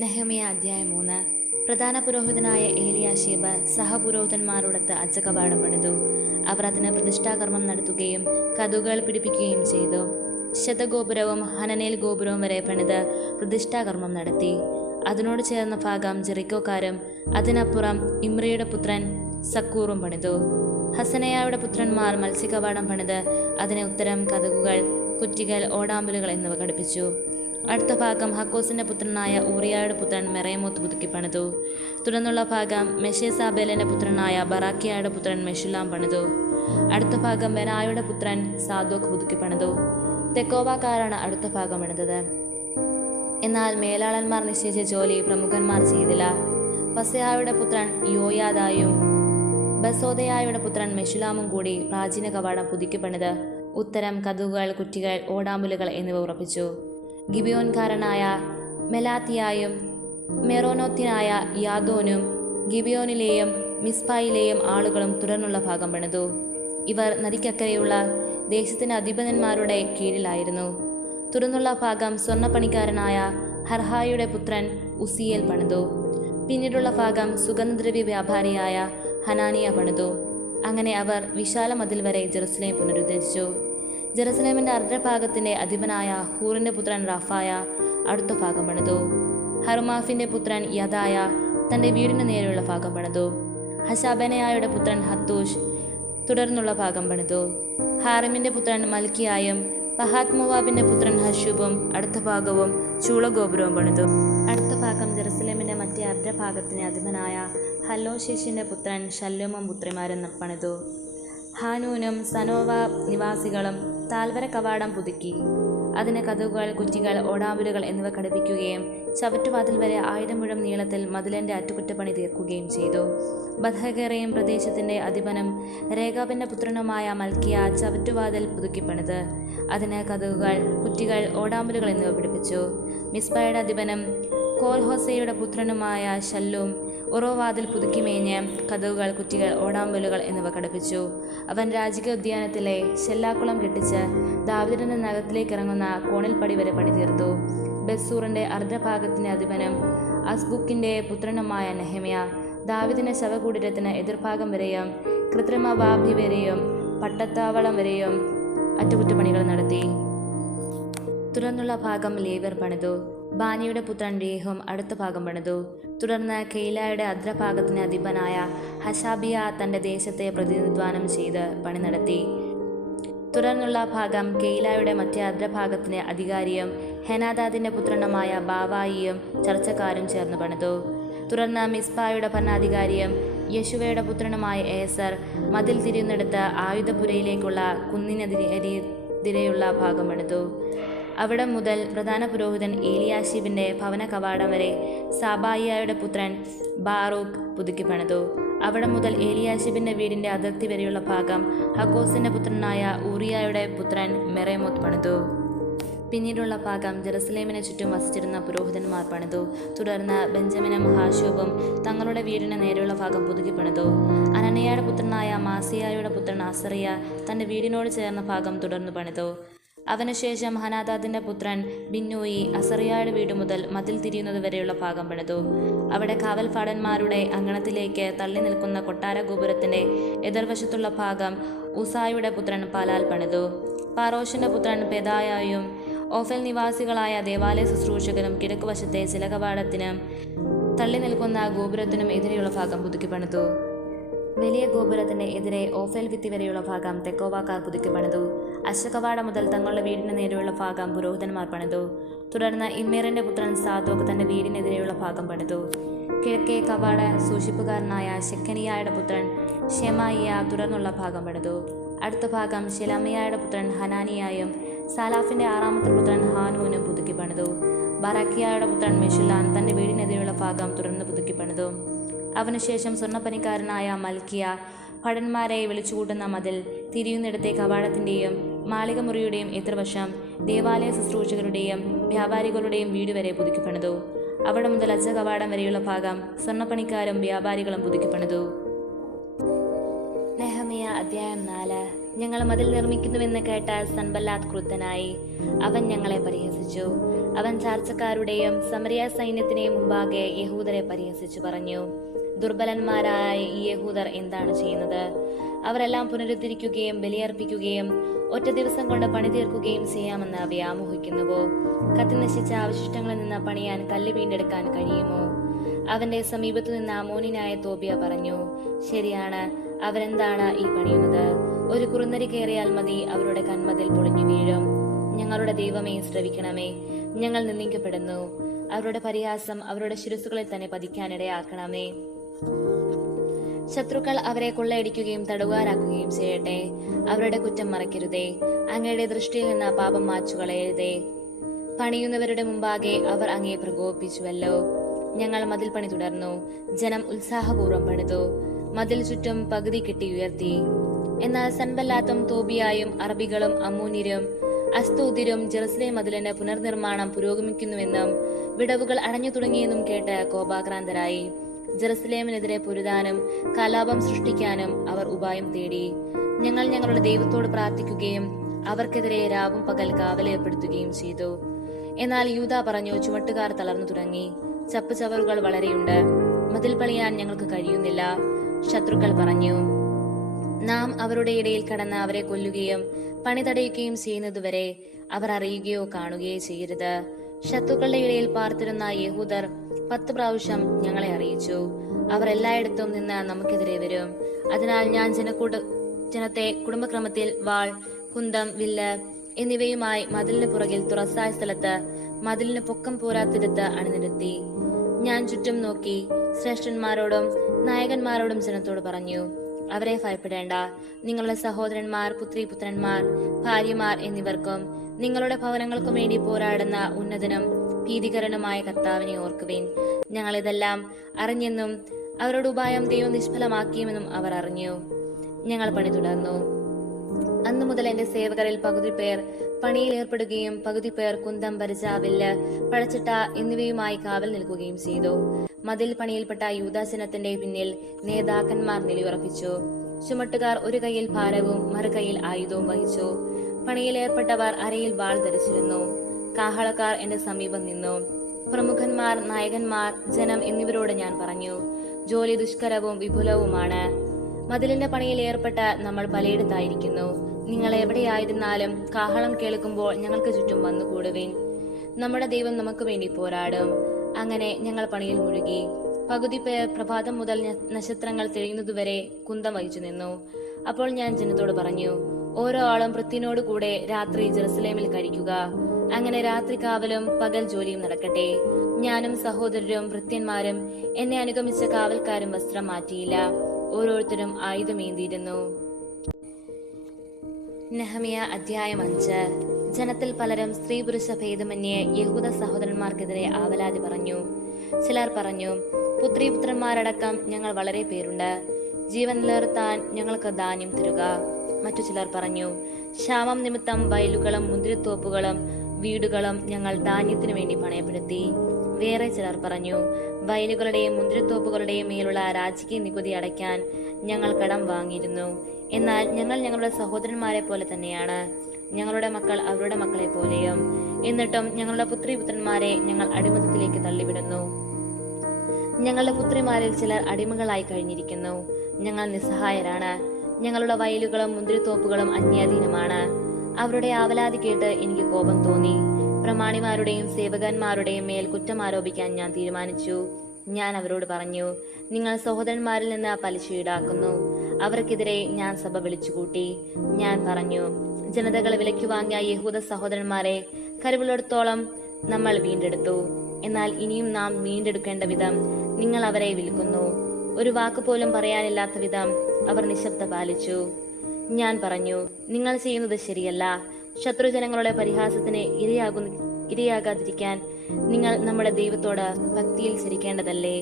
നെഹമ്യാ അധ്യായം 3. പ്രധാന പുരോഹിതനായ ഏലിയാശീബ് സഹപുരോഹിതന്മാരോടൊത്ത് അച്ചകവാടം പണിതു. അവർ അതിന് പ്രതിഷ്ഠാകർമ്മം നടത്തുകയും കതകുകൾ പിടിപ്പിക്കുകയും ചെയ്തു. ശതഗോപുരവും ഹനനേൽ ഗോപുരവും വരെ പണിത് പ്രതിഷ്ഠാകർമ്മം നടത്തി. അതിനോട് ചേർന്ന ഭാഗം ജെറിക്കോക്കാരും അതിനപ്പുറം ഇമ്രിയുടെ പുത്രൻ സക്കൂറും പണിതു. ഹസനയായുടെ പുത്രന്മാർ മത്സ്യകവാടം പണിത് അതിന് ഉത്തരം കതകുകൾ, കുറ്റികൾ, ഓടാമ്പലുകൾ എന്നിവ ഘടിപ്പിച്ചു. അടുത്ത ഭാഗം ഹക്കോസിന്റെ പുത്രനായ ഊറിയായുടെ പുത്രൻ മെറേമോത്ത് പുതുക്കി പണിതു. തുടർന്നുള്ള ഭാഗം മെഷേസാബേലിന്റെ പുത്രനായ ബറാക്കിയായുടെ പുത്രൻ മെഷുലാം പണിതു. അടുത്ത ഭാഗം ബെനായുടെ പുത്രൻ സാദോക്ക് പുതുക്കി പണിതു. തെക്കോവാക്കാരാണ് അടുത്ത ഭാഗം പണിതത്. എന്നാൽ മേലാളന്മാർ നിശ്ചയിച്ച ജോലി പ്രമുഖന്മാർ ചെയ്തില്ല. പസയായുടെ പുത്രൻ യോയാദായും ബസോദയായുടെ പുത്രൻ മെഷുലാമും കൂടി പ്രാചീന കവാടം പുതുക്കി പണിത് ഉത്തരം കതകുകൾ, കുറ്റികൾ, ഓടാമ്പലുകൾ എന്നിവ ഉറപ്പിച്ചു. ഗിബിയോൻകാരനായ മെലാത്തിയായും മെറോനോത്യനായ യാദോനും ഗിബിയോനിലെയും മിസ്പായിലെയും ആളുകളും തുടർന്നുള്ള ഭാഗം പണിതു. ഇവർ നദിക്കക്കരെയുള്ള ദേശത്തിന് അധിപന്മാരുടെ കീഴിലായിരുന്നു. തുടർന്നുള്ള ഭാഗം സ്വർണ്ണപ്പണിക്കാരനായ ഹർഹായുടെ പുത്രൻ ഉസിയേൽ പണിതു. പിന്നീടുള്ള ഭാഗം സുഗന്ധദ്രവ്യ വ്യാപാരിയായ ഹനാനിയ പണിതു. അങ്ങനെ അവർ വിശാല മതിൽ വരെ ജെറുസലേം പുനരുദ്ധരിച്ചു. ജെറുസലേമിന്റെ അർദ്ധഭാഗത്തിന്റെ അധിപനായ ഹൂറിന്റെ പുത്രൻ റഫായ അടുത്ത ഭാഗം പണിതു. ഹറുമാഫിന്റെ പുത്രൻ യദായ തന്റെ വീടിന് നേരെയുള്ള ഭാഗം പണിതു. ഹശാബനയായുടെ പുത്രൻ ഹത്തൂഷ് തുടർന്നുള്ള ഭാഗം പണിതു. ഹാറിമിന്റെ പുത്രൻ മൽക്കിയായും പഹാത് മോവാബിന്റെ പുത്രൻ ഹഷൂബും അടുത്ത ഭാഗവും ചൂളഗോപുരവും പണിതു. അടുത്ത ഭാഗം ജെറുസലേമിന്റെ മറ്റേ അർദ്ധഭാഗത്തിന് അധിപനായ ഹല്ലോശേഷിന്റെ പുത്രൻ ശല്ലോമും പുത്രിമാരും പണിതു. ഹാനൂനും സനോവ നിവാസികളും താൽവര കവാടം പുതുക്കി. അതിന് കതകുകൾ, കുറ്റികൾ, ഓടാമ്പലുകൾ എന്നിവ ഘടിപ്പിക്കുകയും ചവറ്റുവാതിൽ വരെ 1000 മുഴം നീളത്തിൽ മതിലിന്റെ അറ്റകുറ്റപ്പണി തീർക്കുകയും ചെയ്തു. ബദ്ഹഗറയും പ്രദേശത്തിന്റെ അധിപനും രേഖാബിന്റെ പുത്രനുമായ മൽക്കിയ ചവറ്റുവാതിൽ പുതുക്കിപ്പണിത് അതിന് കതകുകൾ, കുറ്റികൾ, ഓടാമ്പലുകൾ എന്നിവ പിടിപ്പിച്ചു. മിസ്പയുടെ അധിപനും കോൽഹോസയുടെ പുത്രനുമായ ശല്ലൂം ഉറവാതിൽ പുതുക്കി മേഞ്ഞ് കതകുകൾ, കുറ്റികൾ, ഓടാമ്പലുകൾ എന്നിവ ഘടിപ്പിച്ചു. അവൻ രാജകീയ ഉദ്യാനത്തിലെ ശെല്ലാക്കുളം കെട്ടിച്ച് ദാവീദിന്റെ നഗരത്തിലേക്ക് ഇറങ്ങുന്ന കോണിൽപ്പടി വരെ പണി തീർത്തു. ബെസൂറിന്റെ അർദ്ധഭാഗത്തിന്റെ അധിപനും അസ്ബുക്കിന്റെ പുത്രനുമായ നെഹമ്യ ദാവീദിന്റെ ശവകുടീരത്തിന് എതിർഭാഗം വരെയും കൃത്രിമ വാഭി വരെയും പട്ടത്താവളം വരെയും അറ്റകുറ്റപ്പണികൾ നടത്തി. തുടർന്നുള്ള ഭാഗം ലേവ്യർ പണിതു. ബാനിയുടെ പുത്രൻ രേഹും അടുത്ത ഭാഗം പണിതു. തുടർന്ന് കെയിലായുടെ അർദ്ധഭാഗത്തിന് അധിപനായ ഹഷാബിയ തന്റെ ദേശത്തെ പ്രതിനിധാനം ചെയ്ത് പണി നടത്തി. തുടർന്നുള്ള ഭാഗം കെയിലായുടെ മറ്റേ അർദ്ധഭാഗത്തിന് അധികാരിയും ഹെനാദാദിന്റെ പുത്രനുമായ ബാവായിയും ചർച്ചക്കാരും ചേർന്ന് പണിതു. തുടർന്ന് മിസ്പായുടെ ഭരണാധികാരിയും യശുവയുടെ പുത്രനുമായ ഏസർ മതിൽ തിരിയുന്നിടത്ത് ആയുധപുരയിലേക്കുള്ള കുന്നിനെതിരെയുള്ള ഭാഗം പണിതു. അവിടെ മുതൽ പ്രധാന പുരോഹിതൻ ഏലിയാശീബിന്റെ ഭവന കവാടം വരെ സാബായിയായുടെ പുത്രൻ ബാറൂക്ക് പുതുക്കി പണിതു. അവിടെ മുതൽ ഏലിയാശീബിന്റെ വീടിന്റെ അതിർത്തി വരെയുള്ള ഭാഗം ഹക്കോസിന്റെ പുത്രനായ ഊറിയായുടെ പുത്രൻ മെറേമോത്ത് പണിതു. പിന്നീടുള്ള ഭാഗം ജെറുസലേമിനെ ചുറ്റും വസിച്ചിരുന്ന പുരോഹിതന്മാർ പണിതു. തുടർന്ന് ബെഞ്ചമിനും ഹാശൂബും തങ്ങളുടെ വീടിന് നേരെയുള്ള ഭാഗം പുതുക്കി പണിതു. അനനയായുടെ പുത്രനായ മാസിയായുടെ പുത്രൻ അസറിയ തന്റെ വീടിനോട് ചേർന്ന ഭാഗം തുടർന്ന് പണിതു. അവനുശേഷം ഹനാദാദിന്റെ പുത്രൻ ബിന്നൂയി അസറിയായുടെ വീട് മുതൽ മതിൽ തിരിയുന്നത് വരെയുള്ള ഭാഗം പണിതു. അവിടെ കാവൽപ്പാടന്മാരുടെ അങ്കണത്തിലേക്ക് തള്ളി നിൽക്കുന്ന കൊട്ടാര ഗോപുരത്തിന്റെ എതിർവശത്തുള്ള ഭാഗം ഉസായുടെ പുത്രൻ പാലാൽ പണിതു. പാറോഷിന്റെ പുത്രൻ പെദായായും ഓഫൽ നിവാസികളായ ദേവാലയ ശുശ്രൂഷകനും കിഴക്കുവശത്തെ ചില കവാടത്തിനും തള്ളി നിൽക്കുന്ന ഗോപുരത്തിനും എതിരെയുള്ള ഭാഗം പുതുക്കി പണിതു. വലിയ ഗോപുരത്തിന്റെ എതിരെ ഓഫേൽ ഭിത്തി വരെയുള്ള ഭാഗം തെക്കോവാക്കാർ പുതുക്കി പണിതു. അശ്വകവാടം മുതൽ തങ്ങളുടെ വീടിന് നേരെയുള്ള ഭാഗം പുരോഹിതന്മാർ പണിതു. തുടർന്ന് ഇമ്മേറിന്റെ പുത്രൻ സാദോക്ക് തന്റെ വീടിനെതിരെയുള്ള ഭാഗം പണിതു. കിഴക്കേ കവാട സൂക്ഷിപ്പുകാരനായ ശെക്കനിയായുടെ പുത്രൻ ഷെമായിയ തുടർന്നുള്ള ഭാഗം പണിതു. അടുത്ത ഭാഗം ശെലമിയായുടെ പുത്രൻ ഹനാനിയായും സാലാഫിന്റെ 6ാമത്തെ പുത്രൻ ഹാനൂനും പുതുക്കി പണിതു. ബറാക്കിയായുടെ പുത്രൻ മെഷുലാം തന്റെ വീടിനെതിരെയുള്ള ഭാഗം തുടർന്ന് പുതുക്കി പണിതു. അവനുശേഷം സ്വർണ്ണപ്പണിക്കാരനായ മൽക്കിയ ഭടന്മാരെ വിളിച്ചുകൂട്ടുന്ന മതിൽ തിരിയുന്നിടത്തെ കവാടത്തിന്റെയും മാളികമുറിയുടെയും എതിർവശം ദേവാലയ ശുശ്രൂഷകരുടെയും വ്യാപാരികളുടെയും വീട് വരെ പുതുക്കി പണിതു. അവിടെ മുതൽ അച്ചകവാടം വരെയുള്ള ഭാഗം സ്വർണ്ണപ്പണിക്കാരും വ്യാപാരികളും പുതുക്കി പണിതു. നെഹമ്യാ അധ്യായം 4. ഞങ്ങൾ മതിൽ നിർമ്മിക്കുന്നുവെന്ന് കേട്ട സൻബല്ലാത്ത് ക്രുദ്ധനായി. അവൻ ഞങ്ങളെ പരിഹസിച്ചു. അവൻ ചാർച്ചക്കാരുടെയും സമരിയ സൈന്യത്തിനെയും മുമ്പാകെ യഹൂദരെ പരിഹസിച്ചു പറഞ്ഞു, ദുർബലന്മാരായ ഈ യഹൂദർ എന്താണ് ചെയ്യുന്നത്? അവരെല്ലാം പുനരുദ്ധരിക്കുകയും ബലിയർപ്പിക്കുകയും ഒറ്റ ദിവസം കൊണ്ട് പണി തീർക്കുകയും ചെയ്യാമെന്ന് വ്യാമോഹിക്കുന്നുവോ? കത്തിനശിച്ച അവശിഷ്ടങ്ങളിൽ നിന്ന് പണിയാൻ കല്ല് വീണ്ടെടുക്കാൻ കഴിയുമോ? അവന്റെ സമീപത്തു നിന്ന് അമോനിനായ തോബിയ പറഞ്ഞു, ശരിയാണ്, അവരെന്താണ് ഈ പണിയുന്നത്? ഒരു കുറുനരി കയറിയാൽ മതി, അവരുടെ കന്മതിൽ പൊളിഞ്ഞു വീഴും. ഞങ്ങളുടെ ദൈവമേ, ശ്രവിക്കണമേ, ഞങ്ങൾ നിന്ദിക്കപ്പെടുന്നു. അവരുടെ പരിഹാസം അവരുടെ ശിരസുകളിൽ തന്നെ പതിക്കാനിടയാക്കണമേ. ശത്രുക്കൾ അവരെ കൊള്ളയടിക്കുകയും തടവുകാരാക്കുകയും ചെയ്യട്ടെ. അവരുടെ കുറ്റം മറയ്ക്കരുതേ. അങ്ങയുടെ ദൃഷ്ടിയിൽ നിന്ന് പാപം മാച്ചുകളയരുതേ. പണിയുന്നവരുടെ മുമ്പാകെ അവർ അങ്ങയെ പ്രകോപിപ്പിച്ചുവല്ലോ. ഞങ്ങൾ മതിൽ പണി തുടർന്നു. ജനം ഉത്സാഹപൂർവ്വം പണിതു. മതിൽ ചുറ്റും പകുതി കെട്ടി ഉയർത്തി. എന്നാൽ സൻബല്ലാത്തും തോബിയായും അറബികളും അമ്മൂന്യരും അസ്തൂതിരും ജെറുസലേം മതിലിന്റെ പുനർനിർമ്മാണം പുരോഗമിക്കുന്നുവെന്നും വിടവുകൾ അടഞ്ഞു തുടങ്ങിയെന്നും കേട്ട് കോപാക്രാന്തരായി. ജെറുസലേമിനെതിരെ പൊരുതാനും കലാപം സൃഷ്ടിക്കാനും അവർ ഉപായം തേടി. ഞങ്ങൾ ഞങ്ങളുടെ ദൈവത്തോട് പ്രാർത്ഥിക്കുകയും അവർക്കെതിരെ രാവും പകൽ കാവലേർപ്പെടുത്തുകയും ചെയ്തു. എന്നാൽ യൂദ പറഞ്ഞു, ചുമട്ടുകാർ തളർന്നു തുടങ്ങി. ചപ്പുചവറുകൾ വളരെയുണ്ട്. മതിൽ പണിയാൻ ഞങ്ങൾക്ക് കഴിയുന്നില്ല. ശത്രുക്കൾ പറഞ്ഞു, നാം അവരുടെ ഇടയിൽ കടന്ന് അവരെ കൊല്ലുകയും പണി തടയുകയും ചെയ്യുന്നതുവരെ അവർ അറിയുകയോ കാണുകയോ ചെയ്യരുത്. ശത്രുക്കളുടെ ഇടയിൽ പാർത്തിരുന്ന യഹൂദർ 10 പ്രാവശ്യം ഞങ്ങളെ അറിയിച്ചു, അവർ എല്ലായിടത്തും നിന്ന് നമുക്കെതിരെ വരും. അതിനാൽ ഞാൻ ജനത്തെ കുടുംബക്രമത്തിൽ വാൾ, കുന്തം, വില്ല് എന്നിവയുമായി മതിലിന് പുറകിൽ തുറസായ സ്ഥലത്ത് മതിലിന് പൊക്കം പോരാത്തിടത്ത് അണിനിരത്തി. ഞാൻ ചുറ്റും നോക്കി ശ്രേഷ്ഠന്മാരോടും നായകന്മാരോടും ജനത്തോട് പറഞ്ഞു, അവരെ ഭയപ്പെടേണ്ട. നിങ്ങളുടെ സഹോദരന്മാർ, പുത്രിപുത്രന്മാർ, ഭാര്യമാർ എന്നിവർക്കും നിങ്ങളുടെ ഭവനങ്ങൾക്കും വേണ്ടി പോരാടുന്ന ഉന്നതനും ഭീതികരനുമായ കർത്താവിനെ ഓർക്കുവിൻ. ഞങ്ങളിതെല്ലാം അറിഞ്ഞെന്നും അവരുടെ ഉപായം ദൈവം നിഷ്ഫലമാക്കിയുമെന്നും അവർ അറിഞ്ഞു. ഞങ്ങൾ പണി തുടർന്നു. അന്നു മുതൽ എന്റെ സേവകരിൽ പകുതി പേർ പണിയിൽ ഏർപ്പെടുകയും പകുതി പേർ കുന്തം, പരിച, വില്ല്, പഴച്ചിട്ട എന്നിവയുമായി കാവൽ നിൽക്കുകയും ചെയ്തു. മതിൽ പണിയിൽപ്പെട്ട യൂദാജനത്തിന്റെ പിന്നിൽ നേതാക്കന്മാർ നിലയുറപ്പിച്ചു. ചുമട്ടുകാർ ഒരു കൈയിൽ ഭാരവും മറുകൈയിൽ ആയുധവും വഹിച്ചു. പണിയിൽ ഏർപ്പെട്ടവർ അരയിൽ വാൾ ധരിച്ചിരുന്നു. കാഹളക്കാർ എന്റെ സമീപം നിന്നു. പ്രമുഖന്മാർ, നായകന്മാർ, ജനം എന്നിവരോട് ഞാൻ പറഞ്ഞു, ജോലി ദുഷ്കരവും വിപുലവുമാണ്. മതിലിന്റെ പണിയിൽ ഏർപ്പെട്ട് നമ്മൾ പലയിടത്തായിരിക്കുന്നു. നിങ്ങൾ എവിടെയായിരുന്നാലും കാഹളം കേൾക്കുമ്പോൾ ഞങ്ങൾക്ക് ചുറ്റും വന്നുകൂടുവിൻ. നമ്മുടെ ദൈവം നമുക്ക് വേണ്ടി പോരാടും. അങ്ങനെ ഞങ്ങൾ പണിയിൽ മുഴുകി. പകുതി പേർ പ്രഭാതം മുതൽ നക്ഷത്രങ്ങൾ തെളിയുന്നതുവരെ കുന്തം വഹിച്ചു നിന്നു. അപ്പോൾ ഞാൻ ജനത്തോട് പറഞ്ഞു, ഓരോ ആളും വൃത്തിനോട് കൂടെ രാത്രി ജെറുസലേമിൽ കഴിക്കുക. അങ്ങനെ രാത്രി കാവലും പകൽ ജോലിയും നടക്കട്ടെ. ഞാനും സഹോദരരും ഭൃത്യന്മാരും എന്നെ അനുഗമിച്ച കാവൽക്കാരും വസ്ത്രം മാറ്റിയില്ല. ഓരോരുത്തരും ആയുധമേന്തിയിരുന്നു. നെഹമ്യ അധ്യായം 5. ജനത്തിൽ പലരും സ്ത്രീ പുരുഷ ഭേദമന്യേ യഹൂദ സഹോദരന്മാർക്കെതിരെ ആവലാതി പറഞ്ഞു. ചിലർ പറഞ്ഞു, പുത്രിപുത്രന്മാരടക്കം ഞങ്ങൾ വളരെ പേരുണ്ട്. ജീവൻ നിലനിർത്താൻ ഞങ്ങൾക്ക് ധാന്യം തരുക. മറ്റു ചിലർ പറഞ്ഞു, ക്ഷാമം നിമിത്തം വയലുകളും മുന്തിരിത്തോപ്പുകളും വീടുകളും ഞങ്ങൾ ധാന്യത്തിനു വേണ്ടി പണയപ്പെടുത്തി. വേറെ ചിലർ പറഞ്ഞു, വയലുകളുടെയും മുന്തിരിത്തോപ്പുകളുടെയും മേലുള്ള രാജകീയ നികുതി അടയ്ക്കാൻ ഞങ്ങൾ കടം വാങ്ങിയിരുന്നു. എന്നാൽ ഞങ്ങൾ ഞങ്ങളുടെ സഹോദരന്മാരെ പോലെ തന്നെയാണ്. ഞങ്ങളുടെ മക്കൾ അവരുടെ മക്കളെ പോലെയും. എന്നിട്ടും ഞങ്ങളുടെ പുത്രിപുത്രന്മാരെ ഞങ്ങൾ അടിമത്തത്തിലേക്ക് തള്ളിവിടുന്നു. ഞങ്ങളുടെ പുത്രിമാരിൽ ചിലർ അടിമകളായി കഴിഞ്ഞിരിക്കുന്നു. ഞങ്ങൾ നിസ്സഹായരാണ്. ഞങ്ങളുടെ വയലുകളും മുന്തിരിത്തോപ്പുകളും അന്യാധീനമാണ്. അവരുടെ ആവലാതി കേട്ട് എനിക്ക് കോപം തോന്നി. പ്രമാണിമാരുടെയും സേവകന്മാരുടെയും മേൽ കുറ്റം ആരോപിക്കാൻ ഞാൻ തീരുമാനിച്ചു. ഞാൻ അവരോട് പറഞ്ഞു, നിങ്ങൾ സഹോദരന്മാരിൽ നിന്ന് പലിശ ഈടാക്കുന്നു. അവർക്കെതിരെ ഞാൻ സഭ വിളിച്ചുകൂട്ടി. ഞാൻ പറഞ്ഞു, ജനതകളെ വിലയ്ക്ക് വാങ്ങിയ യഹൂദ സഹോദരന്മാരെ കരുവിലെടുത്തോളം നമ്മൾ വീണ്ടെടുത്തു. എന്നാൽ ഇനിയും നാം വീണ്ടെടുക്കേണ്ട വിധം നിങ്ങൾ അവരെ വിൽക്കുന്നു. ഒരു വാക്കുപോലും പറയാനില്ലാത്ത വിധം അവർ നിശബ്ദത പാലിച്ചു. ഞാൻ പറഞ്ഞു, നിങ്ങൾ ചെയ്യുന്നത് ശരിയല്ല. ശത്രുജനങ്ങളുടെ പരിഹാസത്തിന് ഇരയാകാതിരിക്കാൻ നിങ്ങൾ നമ്മുടെ ദൈവത്തോട് ഭക്തിയിൽ ചിരിക്കേണ്ടതല്ലേ?